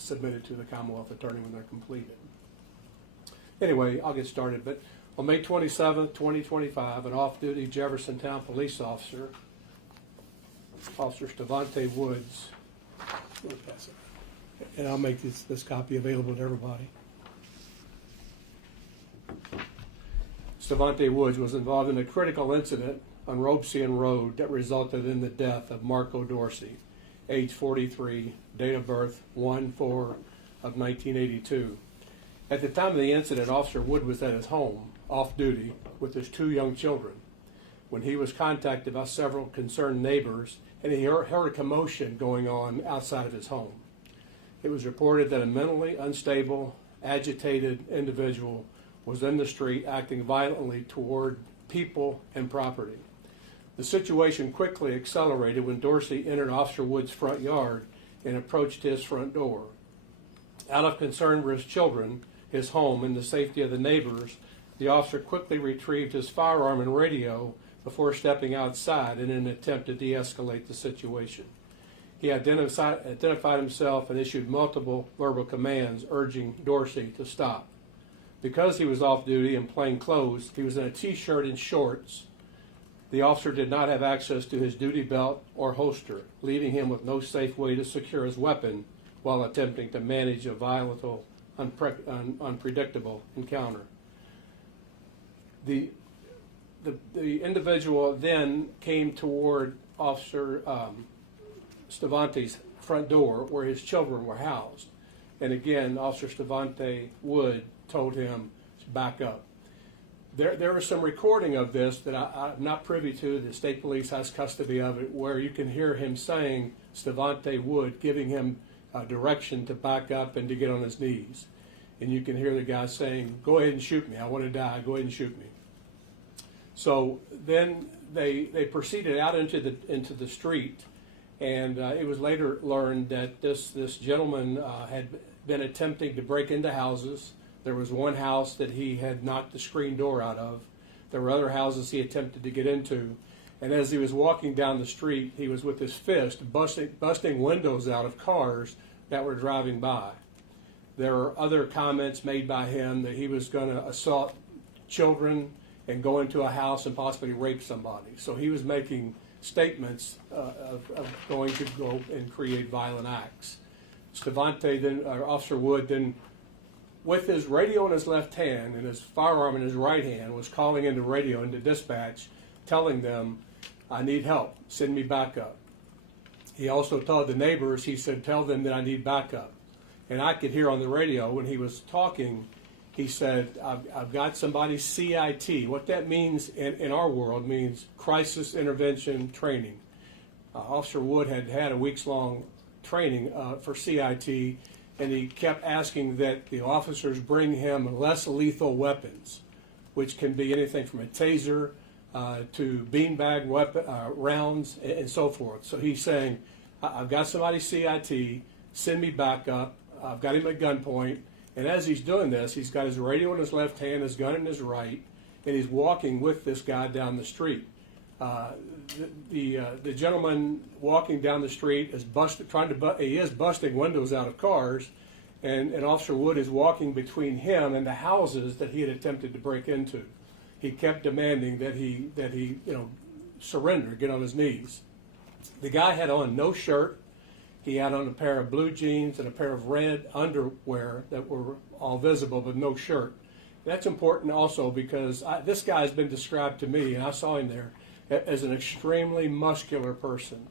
submitted to the Commonwealth Attorney when they're completed. Anyway, I'll get started. But on May 27th, 2025, an off-duty Jeffersontown police officer, Officer Stevante Woods, and I'll make this copy available to everybody. Stevante Woods was involved in a critical incident on Robeson Road that resulted in the death of Marco Dorsey, age 43, date of birth 1/4 of 1982. At the time of the incident, Officer Wood was at his home, off duty, with his 2 young children, when he was contacted by several concerned neighbors, and he heard a commotion going on outside of his home. It was reported that a mentally unstable, agitated individual was in the street acting violently toward people and property. The situation quickly accelerated when Dorsey entered Officer Wood's front yard and approached his front door. Out of concern for his children, his home, and the safety of the neighbors, the officer quickly retrieved his firearm and radio before stepping outside in an attempt to de-escalate the situation. He identified himself and issued multiple verbal commands urging Dorsey to stop. Because he was off duty in plain clothes, he was in a t-shirt and shorts. The officer did not have access to his duty belt or holster, leaving him with no safe way to secure his weapon while attempting to manage a volatile, unpredictable encounter. The individual then came toward Officer Stevante's front door where his children were housed. And again, Officer Stevante Wood told him to back up. There was some recording of this that I'm not privy to. The state police has custody of it, where you can hear him saying, Stevante Wood, giving him direction to back up and to get on his knees. And you can hear the guy saying, go ahead and shoot me. I want to die. Go ahead and shoot me. So then they proceeded out into the street, and it was later learned that this gentleman had been attempting to break into houses. There was one house that he had knocked the screen door out of. There were other houses he attempted to get into. And as he was walking down the street, he was with his fist busting windows out of cars that were driving by. There were other comments made by him that he was going to assault children and go into a house and possibly rape somebody. So he was making statements of going to go and create violent acts. Officer Wood then, with his radio in his left hand and his firearm in his right hand, was calling into radio, into dispatch, telling them, I need help, send me backup. He also told the neighbors, he said, tell them that I need backup. And I could hear on the radio when he was talking, he said, I've got somebody's CIT. What that means in our world means crisis intervention training. Officer Wood had a weeks-long training for CIT, and he kept asking that the officers bring him less lethal weapons, which can be anything from a taser to beanbag rounds and so forth. So he's saying, I've got somebody's CIT, send me backup. I've got him at gunpoint. And as he's doing this, he's got his radio in his left hand, his gun in his right, and he's walking with this guy down the street. The gentleman walking down the street is busting windows out of cars, and Officer Wood is walking between him and the houses that he had attempted to break into. He kept demanding that he surrender, get on his knees. The guy had on no shirt. He had on a pair of blue jeans and a pair of red underwear that were all visible, but no shirt. That's important also because this guy has been described to me, and I saw him there, as an extremely muscular person.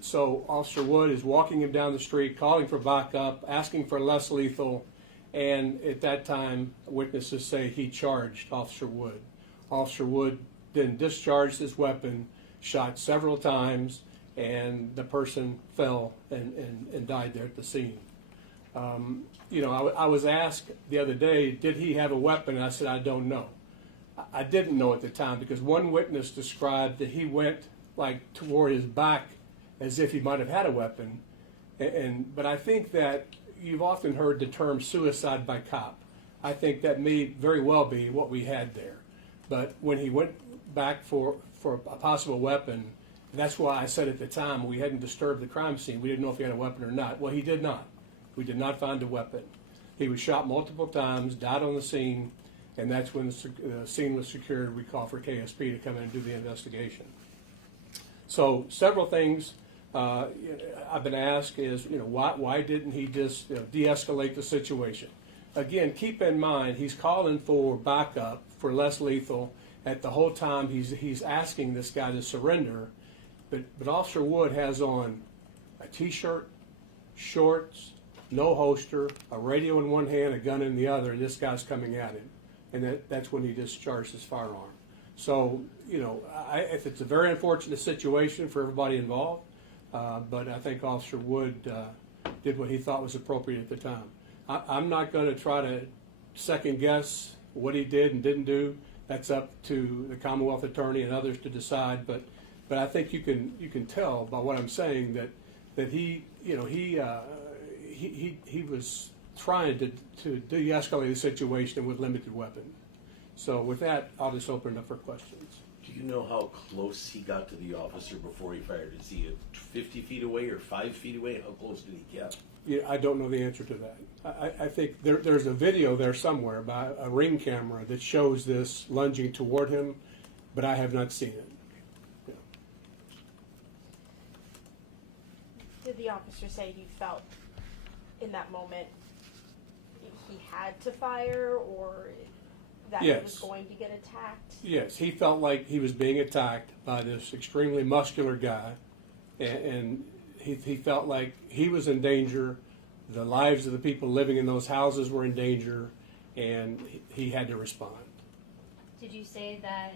So Officer Wood is walking him down the street, calling for backup, asking for less lethal, and at that time, witnesses say he charged Officer Wood. Officer Wood then discharged his weapon, shot several times, and the person fell and died there at the scene. I was asked the other day, did he have a weapon? And I said, I don't know. I didn't know at the time because one witness described that he went like toward his back as if he might have had a weapon. But I think that you've often heard the term suicide by cop. I think that may very well be what we had there. But when he went back for a possible weapon, that's why I said at the time we hadn't disturbed the crime scene. We didn't know if he had a weapon or not. Well, he did not. We did not find a weapon. He was shot multiple times, died on the scene, and that's when the scene was secured. We called for KSP to come in and do the investigation. So several things I've been asked is, why didn't he just de-escalate the situation? Again, keep in mind, he's calling for backup for less lethal. At the whole time, he's asking this guy to surrender. But Officer Wood has on a T-shirt, shorts, no holster, a radio in one hand, a gun in the other, and this guy's coming at him. And that's when he discharged his firearm. So, if it's a very unfortunate situation for everybody involved, but I think Officer Wood did what he thought was appropriate at the time. I'm not going to try to second guess what he did and didn't do. That's up to the Commonwealth Attorney and others to decide. But I think you can tell by what I'm saying that he was trying to de-escalate the situation with limited weapon. So with that, I'll just open it up for questions. Do you know how close he got to the officer before he fired? Is he 50 feet away or 5 feet away? How close did he get? Yeah, I don't know the answer to that. I think there's a video there somewhere by a Ring camera that shows this lunging toward him, but I have not seen it. Yeah. Did the officer say he felt in that moment he had to fire, or that he was going to get attacked? Yes, he felt like he was being attacked by this extremely muscular guy, and he felt like he was in danger. The lives of the people living in those houses were in danger, and he had to respond. Did you say that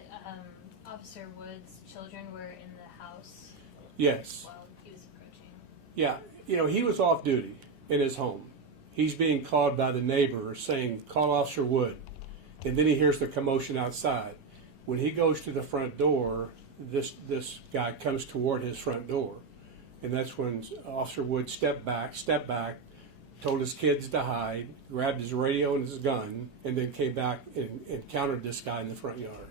Officer Wood's children were in the house? Yes. While he was approaching? Yeah, he was off duty in his home. He's being called by the neighbor saying, "Call Officer Wood." And then he hears the commotion outside. When he goes to the front door, this guy comes toward his front door. And that's when Officer Wood stepped back, told his kids to hide, grabbed his radio and his gun, and then came back and encountered this guy in the front yard.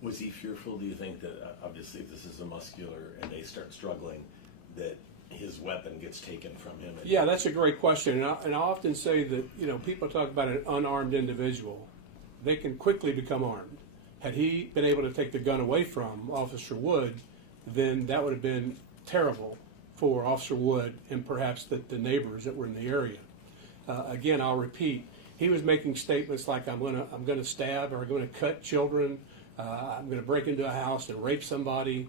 Was he fearful, do you think, that obviously if this is a muscular and they start struggling, that his weapon gets taken from him? Yeah, that's a great question. And I often say that, people talk about an unarmed individual. They can quickly become armed. Had he been able to take the gun away from Officer Wood, then that would have been terrible for Officer Wood and perhaps the neighbors that were in the area. Again, I'll repeat, he was making statements like, I'm going to stab, or I'm going to cut children, I'm going to break into a house and rape somebody.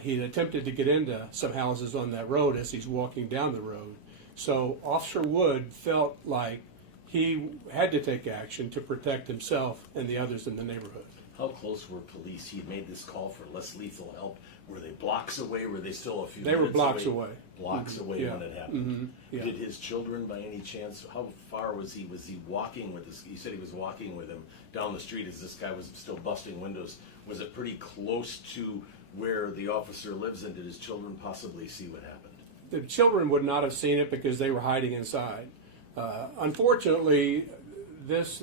He had attempted to get into some houses on that road as he's walking down the road. So Officer Wood felt like he had to take action to protect himself and the others in the neighborhood. How close were police? He had made this call for less lethal help. Were they blocks away? Were they still a few minutes away? They were blocks away. Blocks away when it happened. Mm-hmm. Yeah. Did his children, by any chance, how far was he? Was he walking with this? You said he was walking with him down the street as this guy was still busting windows. Was it pretty close to where the officer lives, and did his children possibly see what happened? The children would not have seen it because they were hiding inside. Unfortunately, this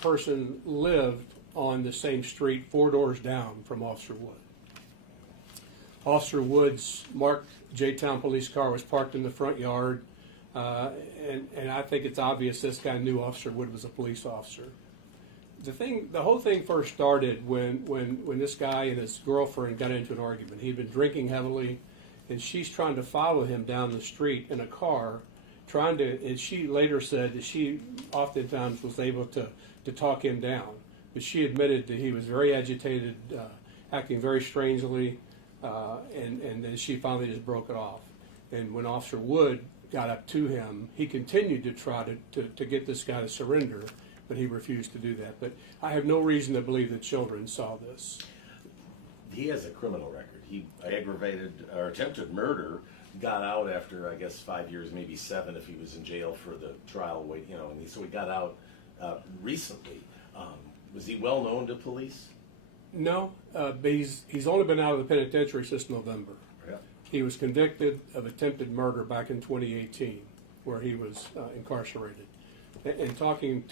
person lived on the same street 4 doors down from Officer Wood. Officer Wood's marked J-Town police car was parked in the front yard, and I think it's obvious this guy knew Officer Wood was a police officer. The whole thing first started when this guy and his girlfriend got into an argument. He'd been drinking heavily, and she's trying to follow him down the street in a car, and she later said that she oftentimes was able to talk him down. But she admitted that he was very agitated, acting very strangely, and then she finally just broke it off. And when Officer Wood got up to him, he continued to try to get this guy to surrender, but he refused to do that. But I have no reason to believe that children saw this. He has a criminal record. He aggravated or attempted murder, got out after, I guess, 5 years, maybe 7 if he was in jail for the trial, and so he got out recently. Was he well known to police? No, but he's only been out of the penitentiary since November. Yeah. He was convicted of attempted murder back in 2018, where he was incarcerated. And talking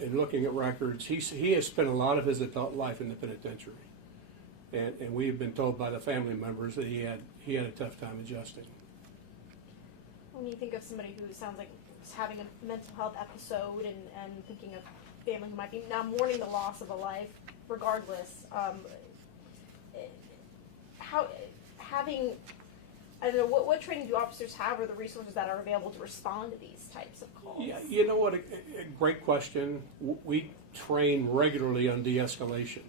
and looking at records, he has spent a lot of his adult life in the penitentiary, and we have been told by the family members that he had a tough time adjusting. When you think of somebody who sounds like is having a mental health episode and thinking of family who might be now mourning the loss of a life, regardless, how having I don't know what training do officers have or the resources that are available to respond to these types of calls? Yeah, you know what? A great question. We train regularly on de-escalation,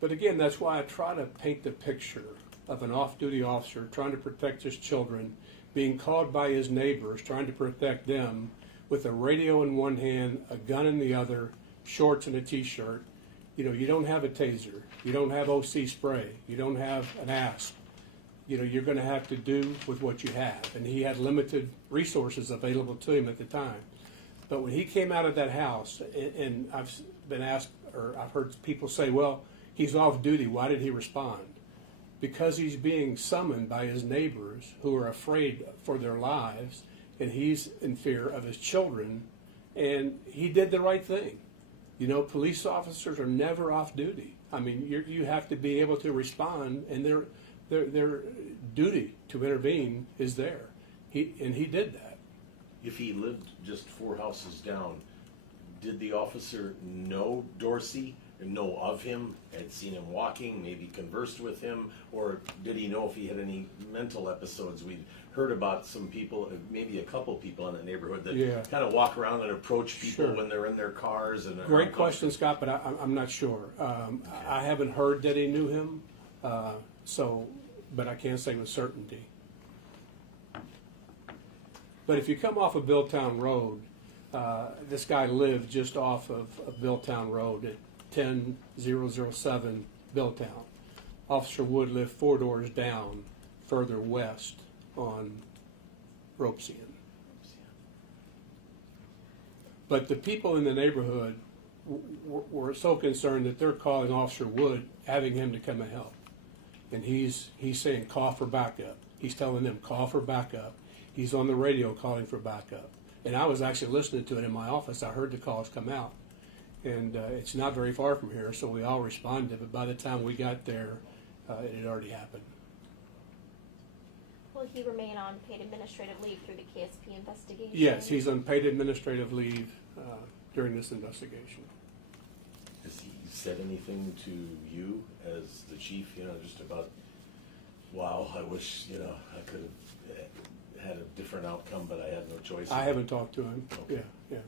but again, that's why I try to paint the picture of an off-duty officer trying to protect his children, being called by his neighbors, trying to protect them, with a radio in one hand, a gun in the other, shorts and a t-shirt. You know, you don't have a taser, you don't have OC spray, you don't have an asp. You know, you're going to have to do with what you have. And he had limited resources available to him at the time. But when he came out of that house, and I've been asked, or I've heard people say, well, he's off duty, why did he respond? Because he's being summoned by his neighbors who are afraid for their lives, and he's in fear of his children, and he did the right thing. You know, police officers are never off duty. I mean, you have to be able to respond, and their duty to intervene is there. He did that. If he lived just 4 houses down, did the officer know Dorsey, know of him, had seen him walking, maybe conversed with him, or did he know if he had any mental episodes? We'd heard about some people, maybe a couple people in the neighborhood that kind of walk around and approach people when they're in their cars. And great question, Scott, but I'm not sure. I haven't heard that he knew him, but I can't say with certainty. But if you come off of Billtown Road, this guy lived just off of Billtown Road at 10007 Billtown. Officer Wood lived 4 doors down, further west on Ropesian. But the people in the neighborhood were so concerned that they're calling Officer Wood, having him to come and help. And he's saying, call for backup. He's telling them, call for backup. He's on the radio calling for backup. And I was actually listening to it in my office. I heard the calls come out. And it's not very far from here, so we all responded. But by the time we got there, it had already happened. Will he remain on paid administrative leave through the KSP investigation? Yes, he's on paid administrative leave during this investigation. Has he said anything to you as the chief, just about, wow, I wish, I could have had a different outcome, but I had no choice? I haven't talked to him. Okay. Yeah.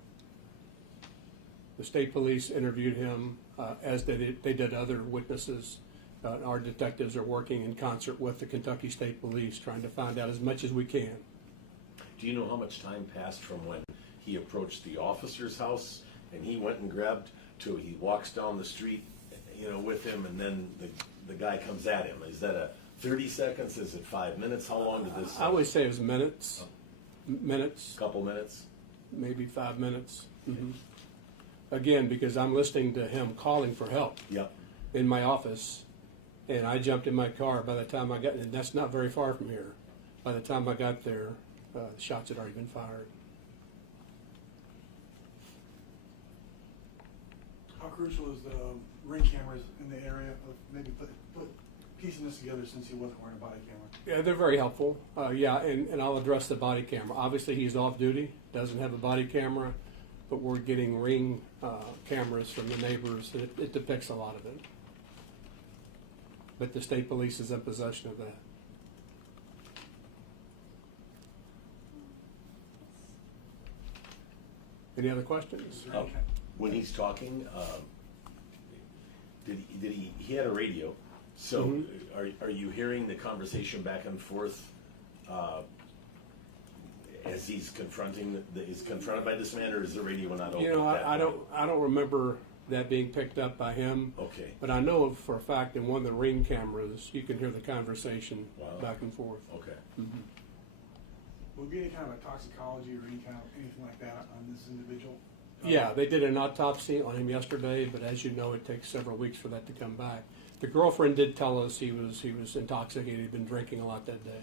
The state police interviewed him, as they did other witnesses. Our detectives are working in concert with the Kentucky State Police, trying to find out as much as we can. Do you know how much time passed from when he approached the officer's house and he went and grabbed to he walks down the street, with him, and then the guy comes at him? Is that a 30 seconds? Is it 5 minutes? How long did this? I would say it was minutes. Minutes. Couple minutes. Maybe 5 minutes. Mm-hmm. Again, because I'm listening to him calling for help. Yep. In my office, and I jumped in my car. By the time I got, and that's not very far from here. By the time I got there, shots had already been fired. How crucial is the ring cameras in the area of maybe put piecing this together since he wasn't wearing a body camera? Yeah, they're very helpful. And I'll address the body camera. Obviously, he's off duty, doesn't have a body camera, but we're getting ring cameras from the neighbors. It depicts a lot of it. But the state police is in possession of that. Any other questions? When he's talking, he had a radio, so are you hearing the conversation back and forth as he's confronted by this man, or is the radio not open? I don't remember that being picked up by him. Okay. But I know for a fact in one of the ring cameras, you can hear the conversation back and forth. Okay. Mm-hmm. Will we get any kind of a toxicology or anything like that on this individual? Yeah, they did an autopsy on him yesterday, but as you know, it takes several weeks for that to come back. The girlfriend did tell us he was intoxicated. He'd been drinking a lot that day.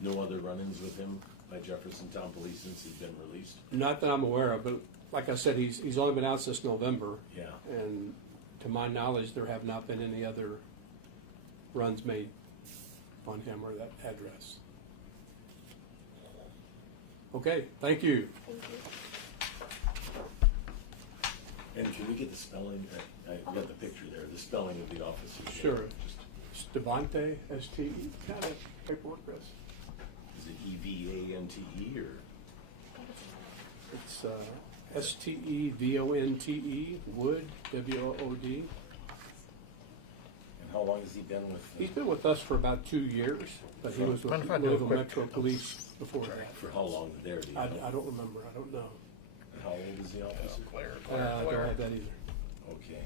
No other run-ins with him by Jeffersontown Police since he's been released? Not that I'm aware of, but like I said, he's only been out since November. Yeah. And to my knowledge, there have not been any other runs made on him or that address. Okay, thank you. Thank you. And can we get the spelling, I got the picture there, the spelling of the officer? Sure. Stevante, S-T-E, kind of paperwork, Chris. Is it E-V-A-N-T-E or? It's S-T-E-V-O-N-T-E, Wood, W-O-O-D. And how long has he been with? He's been with us for about 2 years, but he was with Mind if I do a Louisville quick- Metro Police before that. For how long there? Do you I know? don't remember, I don't know. How old is the officer? I don't have that either. Okay.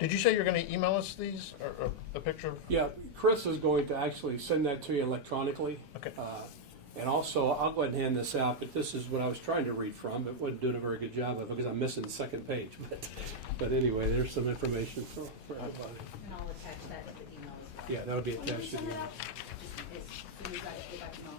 Did you say you're going to email us these, or a picture? Yeah, Chris is going to actually send that to you electronically. Okay. And also, I'll go ahead and hand this out, but this is what I was trying to read from. It wasn't doing a very good job of it because I'm missing the second page. But anyway, there's some information for everybody. And I'll attach that to the email as well. Yeah, that'll be When do we attached to send you. it out? Just in case, so you guys go back and I'll